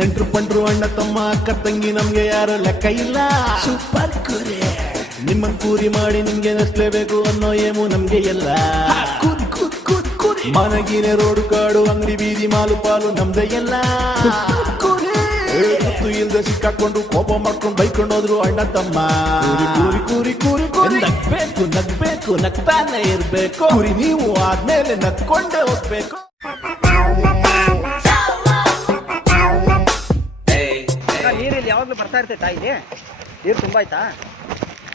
ನೆಂಟ್ರು ಪಂಟ್ರು ಅಣ್ಣ ತಮ್ಮ ಅಕ್ಕ ತಂಗಿ ನಮ್ಗೆ ಯಾರು ಲೆಕ್ಕ ಇಲ್ಲ. ಸೂಪರ್ ಕುರಿ ನಿಮ್ಮನ್ ಕೂರಿ ಮಾಡಿ ನಿಮ್ಗೆ ನಸ್ಲೇಬೇಕು ಅನ್ನೋ ಏಮು ನಮ್ಗೆ ಎಲ್ಲ. ಕುರಿ ಕುರಿ ಕುರಿ ಕುರಿ ಮನಗಿನೆ ರೋಡು ಕಾಡು ಅಂಗಡಿ ಬೀದಿ ಮಾಲು ಪಾಲು ನಮ್ದೇ ಎಲ್ಲ. ಗೊತ್ತು ಇಲ್ದೆ ಸಿಕ್ಕಾಕೊಂಡು ಕೋಪ ಮಾಡ್ಕೊಂಡು ಬೈಕೊಂಡು ಹೋದ್ರು ಅಣ್ಣ ತಮ್ಮ. ಕೂರಿ ಕೂರಿ ಕೂರಿ ಕೂರಿ ನಗ್ಬೇಕು ನಗ್ಬೇಕು ನಗ್ತಾನೆ ಇರ್ಬೇಕು. ಕುರಿ ನೀವು ಆದ್ಮೇಲೆ ನಗ್ಕೊಂಡೇ ಹೋಗ್ಬೇಕು. ನೀರಿಲ್ಲಿ ಯಾವಾಗಲೂ ಬರ್ತಾ ಇರ್ತೈತಾ ಇಲ್ಲಿ? ನೀರು ತುಂಬ ಆಯ್ತಾ?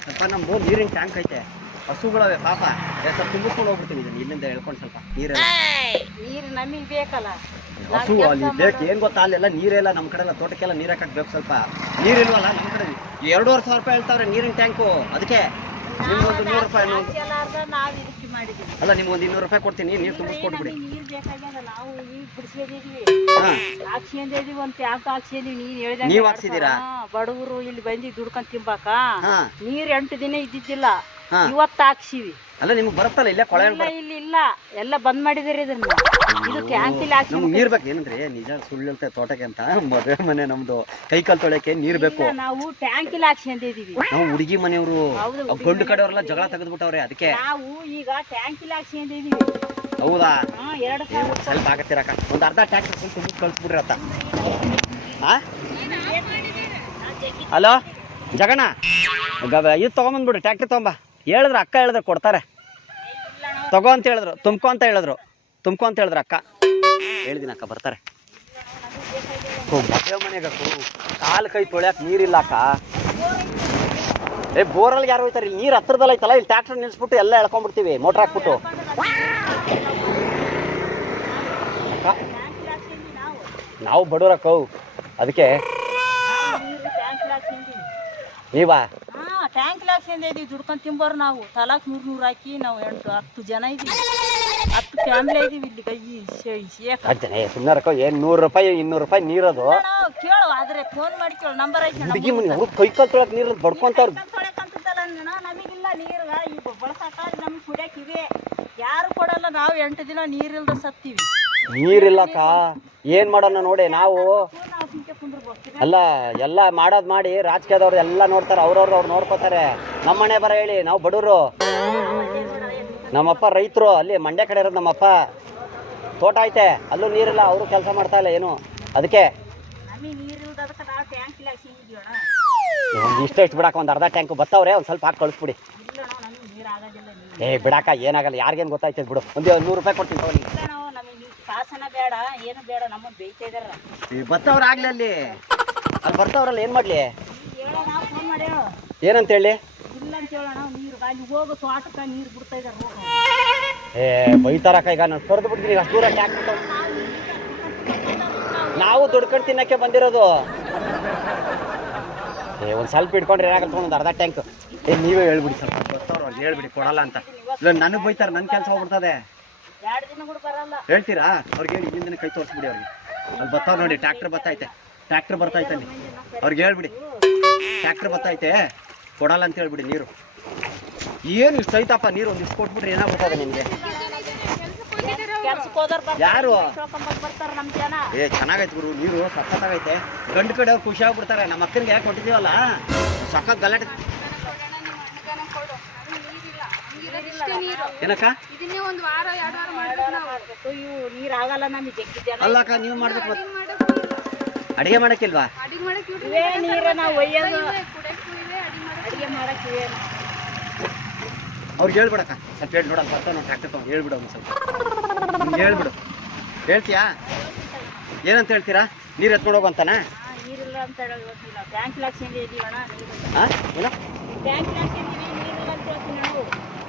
ಸ್ವಲ್ಪ ನಮ್ದು ನೀರಿನ ಟ್ಯಾಂಕ್ ಐತೆ, ಹಸುಗಳವೆ ಪಾಪ, ಸ್ವಲ್ಪ ತುಂಬಿಸ್ಕೊಂಡು ಹೋಗ್ಬಿಡ್ತೀವಿ ಇದನ್ನ ಇಲ್ಲಿಂದ ಹೇಳ್ಕೊಂಡು ಸ್ವಲ್ಪ ನೀರೆಲ್ಲ. ನೀರು ನಮಗೆ ಬೇಕಲ್ಲ, ಹಸು ಅಲ್ಲಿ ಬೇಕು. ಏನ್ ಗೊತ್ತಾ, ಅಲ್ಲೆಲ್ಲ ನೀರೆಲ್ಲ ನಮ್ಮ ಕಡೆ ಎಲ್ಲ ತೋಟಕ್ಕೆಲ್ಲ ನೀರು ಹಾಕಕ್ ಬೇಕು. ಸ್ವಲ್ಪ ನೀರಿಲ್ವಲ್ಲ ನಮ್ಮ ಕಡೆ. 2,500 ರೂಪಾಯಿ ಹೇಳ್ತಾವ್ರೆ ನೀರಿನ ಟ್ಯಾಂಕು. ಅದಕ್ಕೆ ನಿಮ್ಗೊಂದು 100 ರೂಪಾಯಿ ಅಲ್ಲ, ನಿಮ್ಗೊಂದು 200 ರೂಪಾಯಿ ಕೊಡ್ತೀನಿ, ನೀರು ತುಂಬಿಸ್ಕೊಟ್ಬಿಡಿ. ನೀರು ಬೇಕಾಗ್ಯದ, ನಾವು ಈಗ ಬಿಡಿಸ್ಕೊಂಡಿದೀವಿ, ಹಾಕ್ಸಿದೀವಿ, ಒಂದು ಟ್ಯಾಂಕ್ ಹಾಕ್ಸಿದೀವಿ. ನೀನ್ ಹೇಳಿದ ನೀವ್ ಹಾಕ್ಸಿದೀರಾ? ಬಡವರು ಇಲ್ಲಿ ಬಂದಿ ದುಡ್ಕೊಂಡ್ ತಿಂಬಾಕ ಹಾ ನೀರ್ 8 ದಿನ ಇದ್ದಿದ್ದಿಲ್ಲ, ಹಾ. ಇವತ್ತು ಹಾಕ್ಸಿವಿ. ಅಲ್ಲ ನಿಮ್ಗೆ ಬರುತ್ತಲ್ಲ ಇಲ್ಲೇ ಕೊಳೆ? ಇಲ್ಲಿ ಇಲ್ಲ, ಎಲ್ಲ ಬಂದ್ ಮಾಡಿದಾರೆ ಇದನ್ನ. ಇದು ಟ್ಯಾಂಕ್ ಇಲ್ಲಿ ಹಾಕ್ಸಿ. ನಮ್ಗೆ ನೀರ್ ಬೇಕು. ಏನಂದ್ರೆ ನಿಜ ಸುಳ್ಳು ಹೇಳ್ತೇವೆ, ತೋಟಕ್ಕೆ ಅಂತ ಮದುವೆ ಮನೆ ನಮ್ದು, ಕೈ ಕಾಲು ತೊಳೆಯಕ್ಕೆ ನೀರ್ ಬೇಕು. ನಾವು ಟ್ಯಾಂಕ್ ಇಲ್ಲಿ ಹಾಕ್ಸಿದೀವಿ. ನಾವು ಹುಡುಗಿ ಮನೆಯವರು, ಗಂಡು ಕಡೆಯವರೆಲ್ಲ ಜಗಳ ತೆಗೆದ್ಬಿಟ್ಟವ್ರೆ, ಅದಕ್ಕೆ ನಾವು ಈಗ ಟ್ಯಾಂಕ್ ಇಲ್ಲಿ ಹಾಕ್ಸಿದೀವಿ. ಹೌದಾ? 2,000 ಸ್ವಲ್ಪ ಆಗತ್ತಿರಕ ಒಂದು ಅರ್ಧ ಟ್ಯಾಂಕ್ ತುಂಬ ಕಳ್ಸ್ಬಿಡ್ರಿ ಅತ್ತ. ಹಲೋ ಜಗಣ್ಣ, ಇದು ತಗೊಂಬಂದ್ಬಿಡ್ರಿ, ಟ್ಯಾಕ್ಟ್ರಿ ತಗೊಂಬ. ಹೇಳಿದ್ರು ಅಕ್ಕ, ಹೇಳಿದ್ರೆ ಕೊಡ್ತಾರೆ. ತಗೋ ಅಂತ ಹೇಳಿದ್ರು, ತುಂಬ್ಕೊ ಅಂತ ಹೇಳಿದ್ರು ಅಕ್ಕ. ಹೇಳಿದಿನ ಅಕ್ಕ ಬರ್ತಾರೆ. ಮದುವೆ ಮನೆಗೆ ಕಾಲು ಕೈ ತೊಳ್ಯಾಕ ನೀರಿಲ್ಲ ಅಕ್ಕ. ಬೋರಲ್ಲಿ ಯಾರು ಹೋಯ್ತಾರೆ? ಇಲ್ಲಿ ನೀರು ಹತ್ರದಲ್ಲ ಐತಲ್ಲ, ಇಲ್ಲಿ ಟ್ಯಾಕ್ಟರ್ ನಿಲ್ಸ್ಬಿಟ್ಟು ಎಲ್ಲ ಎಳ್ಕೊಂಡ್ಬಿಡ್ತೀವಿ, ಮೋಟ್ರ್ ಹಾಕ್ಬಿಟ್ಟು. ನಾವು ಬಡವರಕ್ಕವು, ಅದಕ್ಕೆ ನೀವಾ ಟ್ಯಾಂಕ್ ಹಾಕ್ಸಿದೀವಿ. ದುಡ್ಕೊಂಡ್ ತಿಂಬೋರು ನಾವು, ತಲಾಕ್ 100 ಹಾಕಿ ನಾವು 8-10 ಜನ ಇದೀವಿ, 10 ಫ್ಯಾಮಿಲಿ ಇದೀವಿ ಇಲ್ಲಿ. ಸುಮ್ಮನೆ ಏನ್ 100 ರೂಪಾಯಿ 200 ರೂಪಾಯಿ ನೀರದು ಕೇಳು, ಆದ್ರೆ ಫೋನ್ ಮಾಡಿ ಕೇಳು, ನಂಬರ್ ಐತಿ. ಹುಡುಗಿ ಮನೆ ಕೈ ಕಾಲು ತೊಳಕ್ ನೀರು ಬಡ್ಕೊಂತಾರ. ನಮಗಿಲ್ಲ ನೀರು, ಈಗ ಬಳಸಾಕ ನಮ್ಗೆ ಕುಡಿಯಕ್ ಇವೆ, ಯಾರು ಕೊಡಲ್ಲ. ನಾವು 8 ದಿನ ನೀರಿಲ್ದ ಸತ್ತೀವಿ. ನೀರಿಲ್ಲಕ್ಕ ಏನ್ ಮಾಡೋಣ ನೋಡಿ ನಾವು. ಅಲ್ಲ ಎಲ್ಲ ಮಾಡೋದ್ ಮಾಡಿ ರಾಜಕೀಯದವ್ರು ಎಲ್ಲ ನೋಡ್ತಾರೆ, ಅವ್ರು ನೋಡ್ಕೋತಾರೆ. ನಮ್ಮ ಮನೆ ಬರ ಹೇಳಿ, ನಾವು ಬಡವರು. ನಮ್ಮಪ್ಪ ರೈತರು, ಅಲ್ಲಿ ಮಂಡ್ಯ ಕಡೆ ಇರೋದು ನಮ್ಮಪ್ಪ. ತೋಟ ಐತೆ, ಅಲ್ಲೂ ನೀರಿಲ್ಲ, ಅವರು ಕೆಲಸ ಮಾಡ್ತಾ ಇಲ್ಲ ಏನು. ಅದಕ್ಕೆ ಇಷ್ಟು ಬಿಡಾಕ ಒಂದು ಅರ್ಧ ಟ್ಯಾಂಕ್ ಬತ್ತವ್ರೆ, ಒಂದು ಸ್ವಲ್ಪ ಹಾಕಿ ಕಳಿಸ್ಬಿಡಿ. ಬಿಡಾಕ ಏನಾಗಲ್ಲ, ಯಾರಿಗೇನು ಗೊತ್ತಾಯ್ತದ ಬಿಡು. ಒಂದು 100 ರೂಪಾಯಿ ಕೊಡ್ತೀನಿ ತಗೊಳ್ಳಿ. ಶಾಸನ ಬೇಡ, ಏನು ಬೇಡ, ನಮ್ಮ ಬೈತಾ ಇದಾರ. ಬತ್ತವ್ರ ಆಗ್ಲಿ, ಅಲ್ಲಿ ಬರ್ತಾವ್ರಲ್ಲ, ಏನ್ ಮಾಡ್ಲಿ? ಫೋನ್ ಮಾಡಿ ಏನಂತ ಹೇಳಿ? ಇಲ್ಲ ಅಂತ ಹೇಳೋಣ. ನೀರು ಅಲ್ಲಿ ಹೋಗೋ ತೋಟಕ್ಕ ನೀರು ಬಿಡ್ತಾ ಇದಾರೆ. ಬೈತಾರಕ್ಕ. ಈಗ ನಾನು ತೊರೆದು ಬಿಡ್ತೀನಿ, ಅಷ್ಟು ದೂರ ಟ್ಯಾಕ್ ನಾವು ದುಡ್ಕೊಂಡು ತಿನ್ನಕ್ಕೆ ಬಂದಿರೋದು. ಒಂದು ಸ್ವಲ್ಪ ಇಟ್ಕೊಂಡ್ರೆ ಏನಾಗಲ್ಲ, ಒಂದು ಅರ್ಧ ಟ್ಯಾಂಕ್. ನೀವೇ ಹೇಳ್ಬಿಡಿ, ಸ್ವಲ್ಪ ಬರ್ತಾವ್ರ ಅಲ್ಲಿ ಹೇಳ್ಬಿಡಿ, ಕೊಡಲ್ಲ ಅಂತ. ಇಲ್ಲ ನನಗೆ ಬೈತಾರೆ, ನನ್ನ ಕೆಲಸ ಹೋಗ್ಬಿಡ್ತದೆ. 2 ದಿನ ಕೂಡ ಬರಲ್ಲ. ಹೇಳ್ತೀರಾ? ಅವ್ರಿಗೆ ಹೇಳಿ, ಹಿಂದಿನ ಕೈ ತೋರಿಸ್ಬಿಡಿ ಅವ್ರಿಗೆ. ಅಲ್ಲಿ ಬರ್ತಾವ್ ನೋಡಿ, ಟ್ಯಾಕ್ಟರ್ ಬರ್ತೈತೆ ಅಲ್ಲಿ. ಅವ್ರಿಗೆ ಹೇಳ್ಬಿಡಿ, ಟ್ಯಾಕ್ಟರ್ ಬರ್ತೈತೆ, ಕೊಡಲ್ಲ ಅಂತ ಹೇಳ್ಬಿಡಿ ನೀರು. ಏನು ಇಷ್ಟು ಐತಪ್ಪ ನೀರು, ಒಂದು ಇಷ್ಟು ಕೊಟ್ಬಿಟ್ರೆ ಏನಾಗ್ಬಿಡ್ತದೆ ನಿಮಗೆ? ಯಾರು? ಚೆನ್ನಾಗೈತೆ ಗುರು, ನೀರು ಸಖತ್ತಾಗೈತೆ. ಗಂಡು ಕಡೆ ಅವ್ರು ಖುಷಿ ಆಗ್ಬಿಡ್ತಾರೆ. ನಮ್ಮ ಅಕ್ಕನಿಗೆ ಯಾಕೆ ಕೊಟ್ಟಿದ್ದೀವಲ್ಲ, ಸಖತ್ ಗಲಾಟೆ. ಏನಕ್ಕ? ಅಲ್ಲಕ್ಕ, ನೀವು ಮಾಡ್ಬೇಕು. ಅಡಿಗೆ ಮಾಡಕ್ಕಿಲ್ವಾ? ಅವ್ರಿಗೆ ಹೇಳ್ಬಿಡಕ್ಕ, ಸ್ವಲ್ಪ ಹೇಳಿ ನೋಡಲ್ಲ, ಬರ್ತಾವ ನಾವು ಟ್ಯಾಕ್ಟರ್ ತಗೊಂಡು ಹೇಳ್ಬಿಡು. ಒಂದು ಸ್ವಲ್ಪ ಹೇಳ್ಬಿಡು. ಹೇಳ್ತೀಯಾ? ಏನಂತ ಹೇಳ್ತೀರಾ? ನೀರು ಎತ್ಕೊಂಡು ಹೋಗಂತಾನ?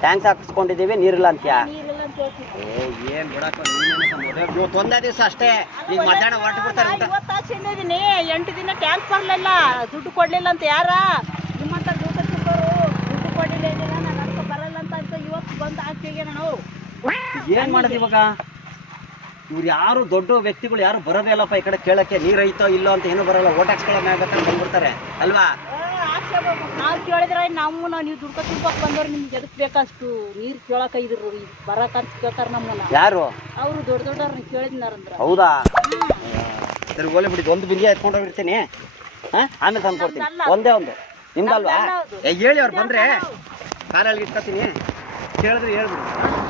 ಟ್ಯಾಂಕ್ಸ್ ಹಾಕಿಸ್ಕೊಂಡಿದ್ದೀವಿ, ನೀರಿಲ್ಲ ಅಂತೀಯಾ? ಏನ್ ಬಿಡಕ್ಕ, ಇವತ್ತು ಒಂದೇ ದಿವಸ ಅಷ್ಟೇ. ಈಗ ಮಧ್ಯಾಹ್ನ ಹೊರಟು ಬಿಡ್ತಾರೆ. 8 ದಿನ ಟ್ಯಾಂಕ್ ಬರ್ಲಿಲ್ಲ, ದುಡ್ಡು ಕೊಡ್ಲಿಲ್ಲ ಅಂತ. ಯಾರ ನಿಮ್ಮಂತ ದುಡ್ಡು ಕೊಡ್ಲಿಲ್ಲ, ನಾನು ಬರಲ್ಲ ಅಂತ ಇವತ್ತು ಬಂದು ಹಾಕಿ ನಾವು ಏನ್ ಮಾಡೋದು ಇವಾಗ? ಇವ್ರು ಯಾರು ದೊಡ್ಡ ವ್ಯಕ್ತಿಗಳು ಯಾರು ಬರೋದೇ ಇಲ್ಲಪ್ಪ ಈ ಕಡೆ ಕೇಳಕ್ಕೆ. ನೀರೈತೋ ಇಲ್ಲೋ ಅಂತ ಏನು ಬರಲ್ಲ, ಓಟ್ ಹಾಕ್ಸ್ಕೊಳ್ಳೋ ಬಂದ್ಬಿಡ್ತಾರೆ ಅಲ್ವಾ? ನಾವು ಕೇಳಿದ್ರೆ ನಾವು ನೀವು ದುಡ್ಡು ತಿನ್ಬೇಕು ಬಂದವ್ರು, ನಿಮ್ಗೆ ಎದಕ್ ಬೇಕಷ್ಟು ನೀರು ಕೇಳಕ ಇದ್ರು ಬರಕಂತ ಕೇಳ್ತಾರ ನಮ್ಮನ್ನ. ಯಾರು? ಅವರು ದೊಡ್ಡವ್ರನ್ನ ಕೇಳಿದ್ನಾರಂದ್ರ. ಹೌದಾ? ಸರಿ ಓಲೆ ಬಿಡಿ, ಒಂದು ಬಿಂದಿಗೆ ಎತ್ಕೊಂಡು ಹೋಗಿರ್ತೀನಿ. ಆಮೇಲೆ ತಂದು ಕೊಡ್ತೀನಿ. ಒಂದೇ ಒಂದು ನಿಮ್ದಲ್ವಾ? ಹೇಳಿ ಅವ್ರು ಬಂದ್ರೆ ಕಾರಲ್ಲಿ ಇಟ್ಕೊತೀನಿ, ಕೇಳಿದ್ರೆ ಹೇಳ್ಬಿಡಿ.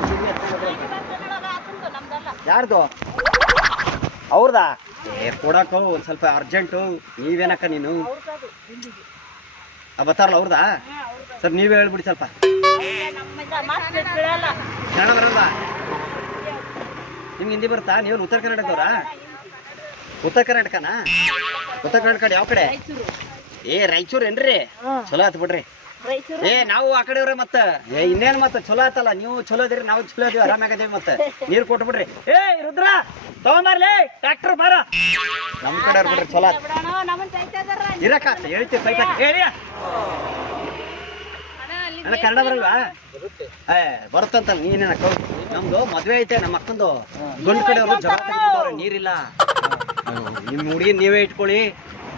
ಬಿಂದಿಗೆ ಎತ್ಕೊಂಡು ಹೋದ್ರೆ ಯಾರ್ದು? ಅವ್ರದಾ? ಕೊಡಕ್ಕೋ ಒಂದು ಸ್ವಲ್ಪ ಅರ್ಜೆಂಟು. ನೀವೇನಕ್ಕ ನೀನು ಬರ್ತಾರಲ್ಲ ಅವ್ರದಾ? ಸರ್ ನೀವೇ ಹೇಳ್ಬಿಡಿ ಸ್ವಲ್ಪ. ಕನ್ನಡ ಬರಲ್ವಾ ನಿಮ್ಗೆ? ಹಿಂದಿ ಬರುತ್ತಾ? ನೀವು ಉತ್ತರ ಕರ್ನಾಟಕದವ್ರಾ? ಉತ್ತರ ಕರ್ನಾಟಕನಾ? ಉತ್ತರ ಕರ್ನಾಟಕ ಯಾವ ಕಡೆ? ರಾಯಚೂರು ಏನ್ರಿ? ಚಲೋ ಆತ್ ಬಿಡ್ರಿ. ನಾವು ಆ ಕಡೆಯವ್ರೆ ಮತ್ತ. ಇನ್ನೇನ್ ಮತ್ತ ಚಲೋ ಆತಲ್ಲ, ನೀವು ಚಲೋ ಅದಿರಿ, ನಾವು ಚಲೋ ಅದೀವಿ, ಆರಾಮಾಗದೇವಿ. ಮತ್ತೆ ನೀರ್ ಕೊಟ್ಬಿಡ್ರಿ. ರುದ್ರ ತಗೊಂಬರ್ಲಿ ಟ್ರ್ಯಾಕ್ಟರ್ ಬಾರ. ನಮ್ ಕಡೆ ಬಿಡ್ರಿ, ಚಲೋ ಆತ. ಇರಕ್ಕ ಹೇಳ್ತೀವಿ ಪೈಪ ಹೇಳಿ. ಕನ್ನಡ ಬರಲ್ವಾ? ಬರುತ್ತಂತ ನೀನೇನ? ನಮ್ದು ಮದ್ವೆ ಐತೆ, ನಮ್ಮ ಅಕ್ಕಂದು. ಗಂಡು ಕಡೆಯವರು ಜಗಳ ನೀರಿಲ್ಲ. ನಿಮ್ ಹುಡುಗಿ ನೀವೇ ಇಟ್ಕೊಳ್ಳಿ,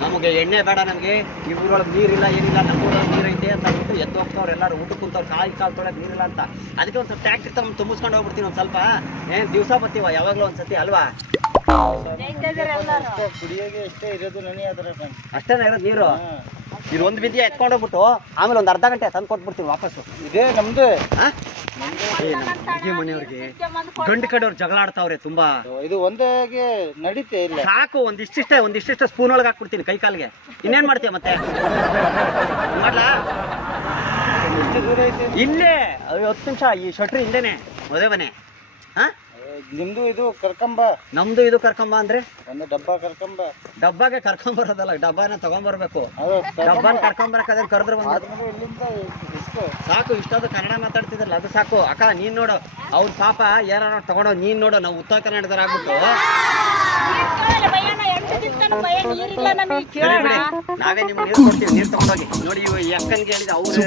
ನಮಗೆ ಎಣ್ಣೆ ಬೇಡ, ನಮ್ಗೆ ಈ ಊರೊಳಗೆ ನೀರಿಲ್ಲ, ಏನಿಲ್ಲ, ನಮ್ಮ ಊರೊಳಗೆ ನೀರೈತೆ ಅಂತ ಅಂದ್ಬಿಟ್ಟು ಎದ್ದು ಹೋಗ್ತಾವ್ರು ಎಲ್ಲರೂ. ಊಟ ಕುಂತವ್ರು ಕಾಲು ತೊಳಕ್ ನೀರಿಲ್ಲ ಅಂತ. ಅದಕ್ಕೆ ಒಂದು ಸ್ವಲ್ಪ ಟ್ಯಾಕ್ಟ್ರಿ ತಗೊಂಡು ತುಂಬಿಸ್ಕೊಂಡು ಹೋಗ್ಬಿಡ್ತೀನಿ. ಒಂದು ಸ್ವಲ್ಪ ದಿವಸ ಬರ್ತೀವ ಯಾವಾಗ್ಲೂ ಒಂದ್ಸತಿ ಅಲ್ವಾ? ಕುಡಿಯೋಕೆ ಎಷ್ಟೇ ಇರೋದು ನನಗೆ ಅದರ ಅಷ್ಟೇನ ಇರೋದು ನೀರು. ಇದು ಒಂದು ಬಿದ್ದಿ ಎತ್ಕೊಂಡು ಹೋಗ್ಬಿಟ್ಟು ಆಮೇಲೆ ಒಂದು ಅರ್ಧ ಗಂಟೆ ತಂದು ಕೊಟ್ಬಿಡ್ತೀನಿ ವಾಪಸ್ಸು. ಇದೇ ನಮ್ದು. ನಮ್ಮ ಮನೆಯವ್ರಿಗೆ ಗಂಡು ಕಡೆಯವ್ರು ಜಗಳ ಆಡ್ತಾವ್ರೆ ತುಂಬಾ. ಇದು ಒಂದಾಗೆ ನಡೀತೆ ಇಲ್ಲ. ಸಾಕು, ಒಂದಿಷ್ಟಿಷ್ಟ ಸ್ಪೂನ್ ಒಳಗೆ ಹಾಕ್ಬಿಡ್ತೀನಿ ಕೈ ಕಾಲಿಗೆ. ಇನ್ನೇನ್ ಮಾಡ್ತೀಯ ಮತ್ತೆ? ಮಾಡ್ಲಾ? ಎಷ್ಟು ದೂರ ಐತೆ? ಇಲ್ಲೇ 10 ನಿಮಿಷ ಈ ಶಟ್ರಿ ಹಿಂದೆನೆ ಮದುವೆ ಮನೆ. ನಿಮ್ದು ಇದು ಕರ್ಕೊಂಬ. ನಮ್ದು ಇದು ಕರ್ಕೊಂಬ ಅಂದ್ರೆ ಒಂದು ಡಬ್ಬ ಕರ್ಕೊಂಬ. ಡಬ್ಬಾಗೆ ಕರ್ಕೊಂಬರೋದಲ್ಲ, ಡಬ್ಬಾನ ತಗೊಂಬರ್ಬೇಕು. ಅದು ಡಬ್ಬಾನ ಕರ್ಕೊಂಬರಕ್ ಅದನ್ನ ಕರೆದ್ರೆ ಇಲ್ಲಿಂದ ಎಷ್ಟು ಸಾಕು. ಇಷ್ಟಾದ್ರು ಕನ್ನಡ ಮಾತಾಡ್ತಿದ್ರಲ್ಲ, ಅದು ಸಾಕು. ಅಕ್ಕ ನೀನ್ ನೋಡು, ಅವ್ರ ಪಾಪ ಯಾರು ತಗೊಂಡೋ, ನೀನ್ ನೋಡು. ನಾವು ಉತ್ತರ ಕರ್ನಾಟಕದವ್ರು ಆಗ್ಬಿಟ್ಟು ನಾವೇ ನಿಮ್ಗೆ ನೀರು ಕೊಡ್ತೀವಿ. ನೀರು ತಗೊಂಡೋಗಿ ನೋಡಿ. ಅಕ್ಕನ್ಗೆ ಹೇಳಿದ ಅವ್ರು